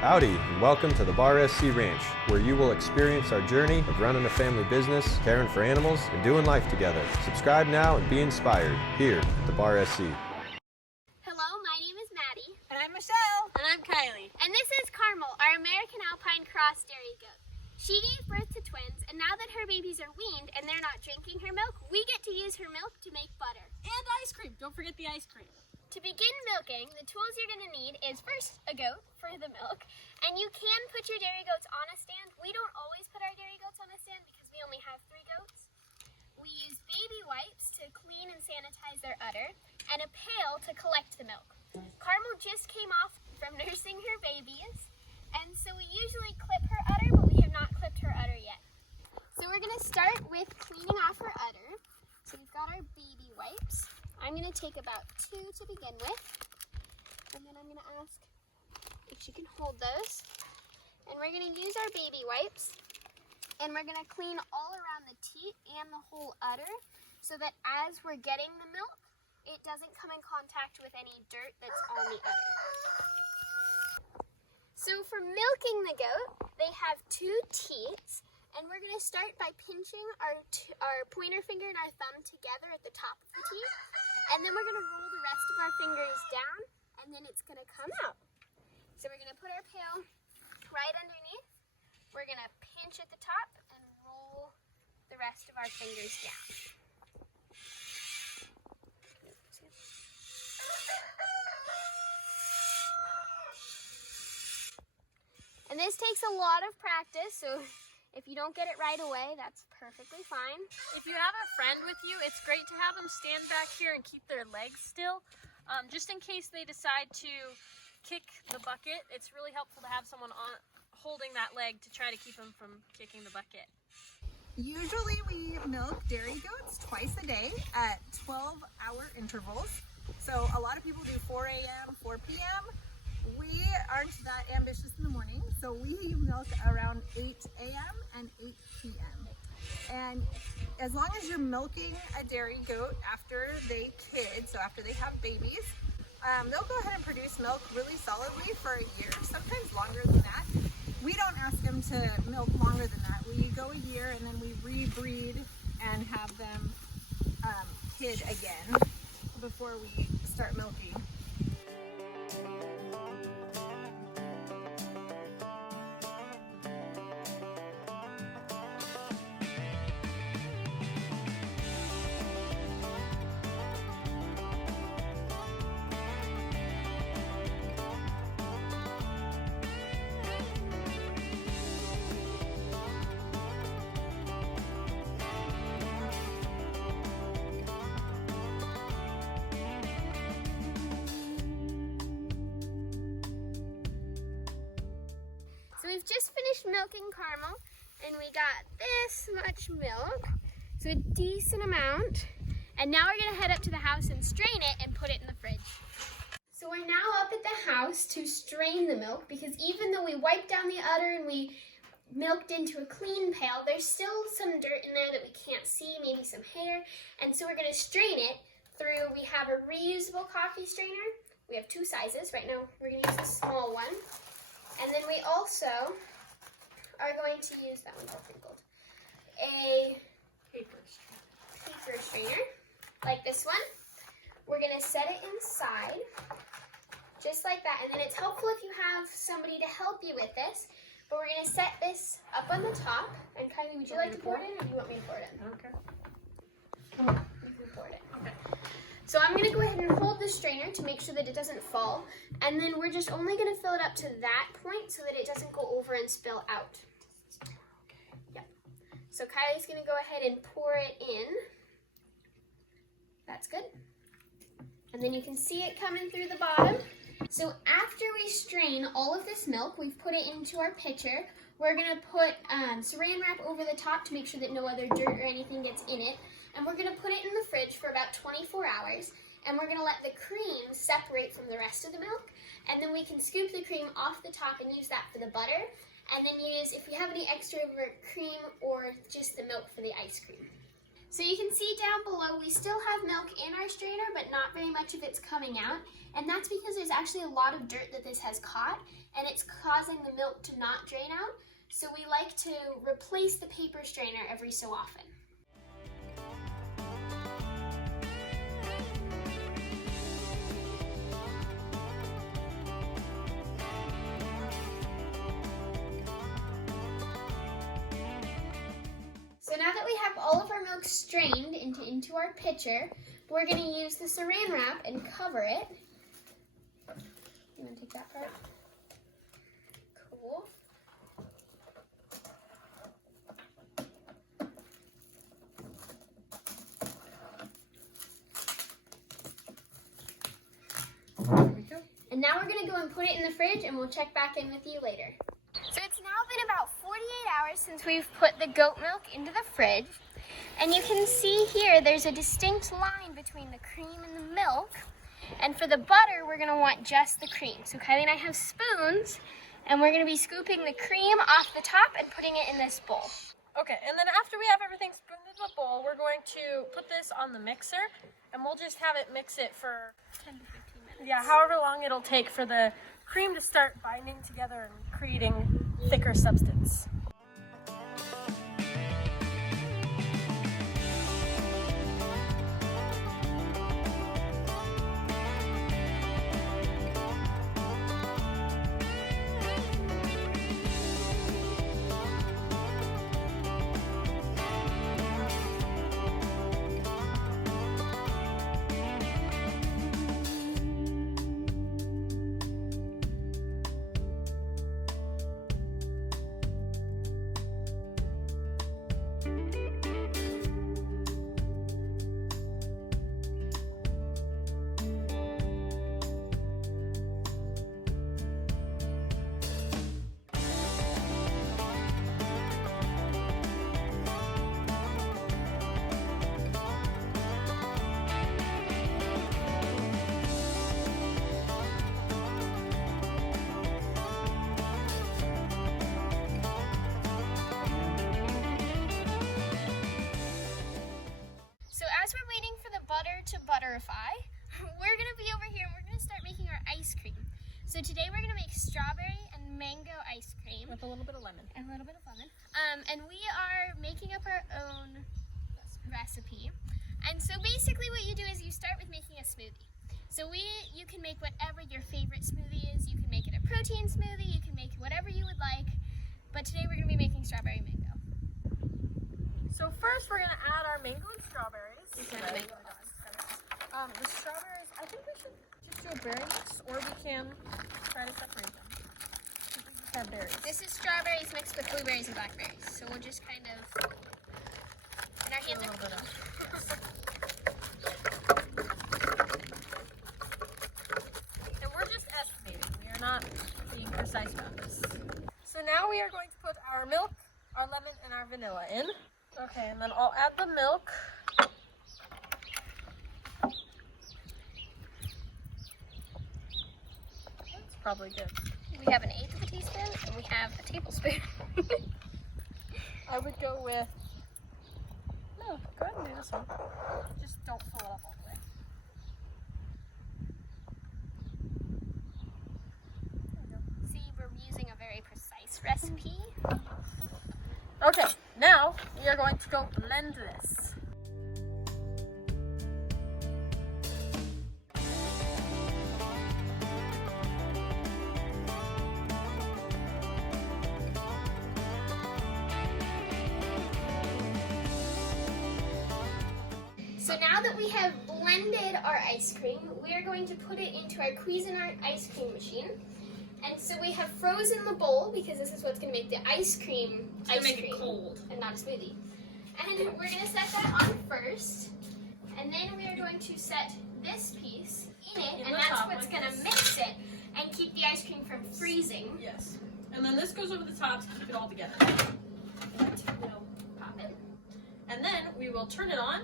Howdy, and welcome to the Bar SC Ranch, where you will experience our journey of running a family business, caring for animals, and doing life together. Subscribe now and be inspired here at the Bar SC. Hello, my name is Maddie. And I'm Michelle. And I'm Kylie. And this is Carmel, our American Alpine Cross dairy goat. She gave birth to twins, and now that her babies are weaned and they're not drinking her milk, we get to use her milk to make butter. And ice cream. Don't forget the ice cream. To begin milking, the tools you're going to need is first a goat for the milk, and you can put your dairy goats on a stand. We don't always put our dairy goats on a stand because we only have 3 goats. We use baby wipes to clean and sanitize their udder, and a pail to collect the milk. Carmel just came off from nursing her babies, and so we usually clip her udder, but we have not clipped her udder yet. So we're going to start with cleaning off her udder. So we've got our baby wipes. I'm going to take about 2 to begin with, and then I'm going to ask if she can hold those. And we're going to use our baby wipes, and we're going to clean all around the teat and the whole udder so that as we're getting the milk, it doesn't come in contact with any dirt that's on the udder. So for milking the goat, they have 2 teats. And we're going to start by pinching our pointer finger and our thumb together at the top of the teat. And then we're going to roll the rest of our fingers down, and then it's going to come out. So we're going to put our pail right underneath. We're going to pinch at the top and roll the rest of our fingers down. And this takes a lot of practice, so if you don't get it right away, that's perfectly fine. If you have a friend with you, it's great to have them stand back here and keep their legs still. Just in case they decide to kick the bucket, it's really helpful to have someone holding that leg to try to keep them from kicking the bucket. Usually we milk dairy goats twice a day at 12-hour intervals. So a lot of people do 4 a.m., 4 p.m. We aren't that ambitious in the morning, so we milk around 8 a.m. and 8 p.m. And as long as you're milking a dairy goat after they kid, so after they have babies, they'll go ahead and produce milk really solidly for a year, sometimes longer than that. We don't ask them to milk longer than that. We go a year and then we rebreed and have them kid again before we start milking. So we've just finished milking Carmel, and we got this much milk, so a decent amount. And now we're gonna head up to the house and strain it and put it in the fridge. So we're now up at the house to strain the milk, because even though we wiped down the udder and we milked into a clean pail, there's still some dirt in there that we can't see, maybe some hair. And so we're gonna strain it through, we have a reusable coffee strainer. We have 2 sizes. Right now we're gonna use the small one. And then we also are going to use, that one's all crinkled, a paper strainer, like this one. We're going to set it inside, just like that. And then it's helpful if you have somebody to help you with this. But we're going to set this up on the top. And Kylie, would you like to pour it in, or do you want me to pour it in? Okay. You can pour it in. Okay. So I'm going to go ahead and hold the strainer to make sure that it doesn't fall. And then we're just only going to fill it up to that point so that it doesn't go over and spill out. Yep. So Kylie's going to go ahead and pour it in. That's good. And then you can see it coming through the bottom. So after we strain all of this milk, we've put it into our pitcher. We're going to put saran wrap over the top to make sure that no other dirt or anything gets in it. And we're going to put it in the fridge for about 24 hours. And we're going to let the cream separate from the rest of the milk. And then we can scoop the cream off the top and use that for the butter. And then use, if we have any extra cream, or just the milk for the ice cream. So you can see down below we still have milk in our strainer, but not very much of it's coming out. And that's because there's actually a lot of dirt that this has caught, and it's causing the milk to not drain out. So we like to replace the paper strainer every so often. So now that we have all of our milk strained into our pitcher, we're going to use the saran wrap and cover it. You want to take that part? Cool. There we go. And now we're going to go and put it in the fridge, and we'll check back in with you later. So it's now been about 48 hours since we've put the goat milk into the fridge. And you can see here there's a distinct line between the cream and the milk. And for the butter, we're going to want just the cream. So Kylie and I have spoons, and we're going to be scooping the cream off the top and putting it in this bowl. Okay, and then after we have everything spooned into the bowl, we're going to put this on the mixer, and we'll just have it mix it for 10 to 15 minutes. Yeah, however long it'll take for the cream to start binding together and creating thicker substance. To butterify, we're going to be over here and we're going to start making our ice cream. So today we're going to make strawberry and mango ice cream. With a little bit of lemon. And a little bit of lemon. And we are making up our own recipe. And so basically what you do is you start with making a smoothie. So you can make whatever your favorite smoothie is. You can make it a protein smoothie. You can make whatever you would like. But today we're going to be making strawberry mango. So first we're going to add our mango and strawberries. The strawberries, I think we should just do a berry mix, or we can try to separate them. We just have berries. This is strawberries mixed with blueberries and blackberries. So we'll just kind of, and our hands a little bit of. And we're just estimating. We are not being precise about this. So now we are going to put our milk, our lemon, and our vanilla in. Okay, and then I'll add the milk. Probably good. We have 1/8 of a teaspoon and we have a tablespoon. I would go with, no, go ahead and do this one. Just don't fill it up all the way. There you go. See, we're using a very precise recipe. Okay, now we are going to go blend this. So now that we have blended our ice cream, we are going to put it into our Cuisinart ice cream machine. And so we have frozen the bowl because this is what's going to make the ice cream Cold and not a smoothie. And we're going to set that on first. And then we are going to set this piece in it, and that's what's going to mix it and keep the ice cream from freezing. Yes. And then this goes over the top to keep it all together. We'll pop it. And then we will turn it on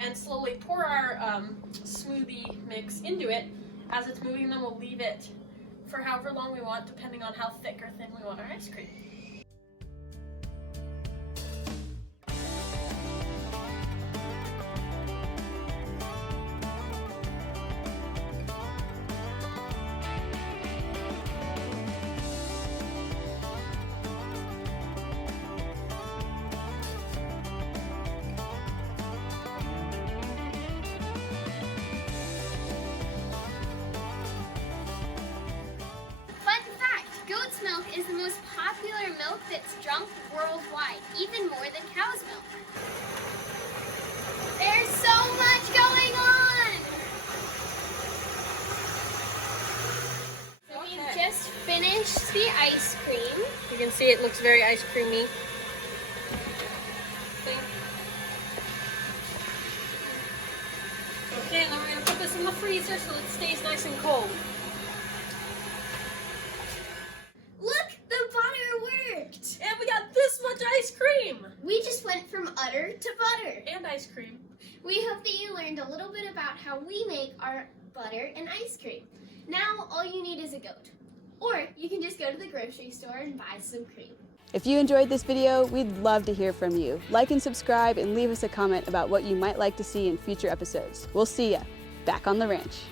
and slowly pour our smoothie mix into it. As it's moving, then we'll leave it for however long we want, depending on how thick or thin we want our ice cream. the most popular milk that's drunk worldwide, even more than cow's milk. There's so much going on! So we've just finished the ice cream. You can see it looks very ice creamy. Okay, now we're going to put this in the freezer so it stays nice and cold. Look, the butter worked! And we got this much ice cream! We just went from udder to butter. And ice cream. We hope that you learned a little bit about how we make our butter and ice cream. Now all you need is a goat. Or you can just go to the grocery store and buy some cream. If you enjoyed this video, we'd love to hear from you. Like and subscribe and leave us a comment about what you might like to see in future episodes. We'll see ya back on the ranch.